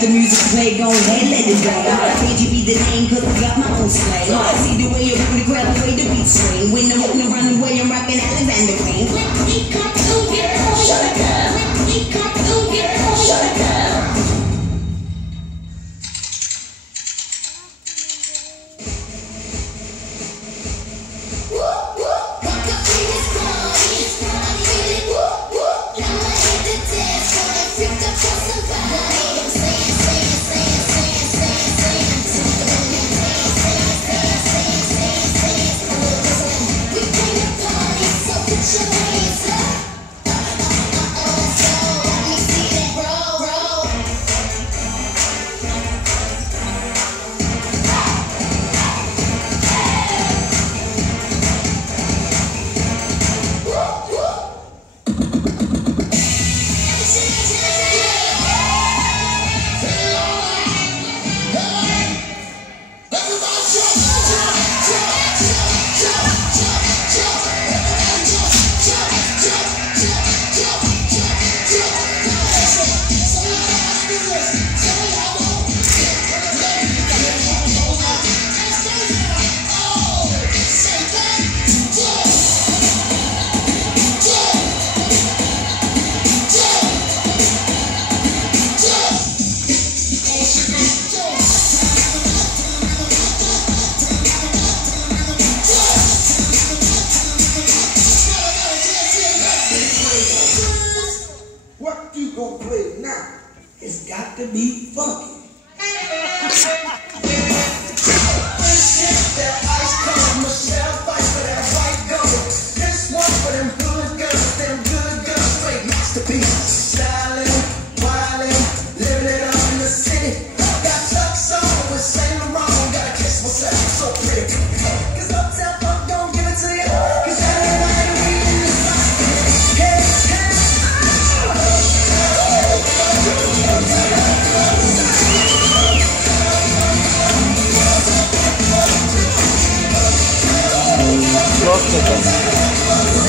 The music play, go ahead, let it go. Can't you be the name, cause I got my own sway. I see the way you bring the crowd, the way the beat swing. When I'm moving around the way, I'm rocking Alexander Queen. Let me come through, girl. Shut it down. Let me come through, girl. Shut it down. It's got to be funky. This one for them good girls, them good girls, straight masterpieces. Styling, wilding, living it up in the city. Got Chuck's on with Saint Laurent, gotta kiss myself, so pretty. Cause uptown funk don't give it to you. Cause everybody we in the spot. Hey, hey, Просто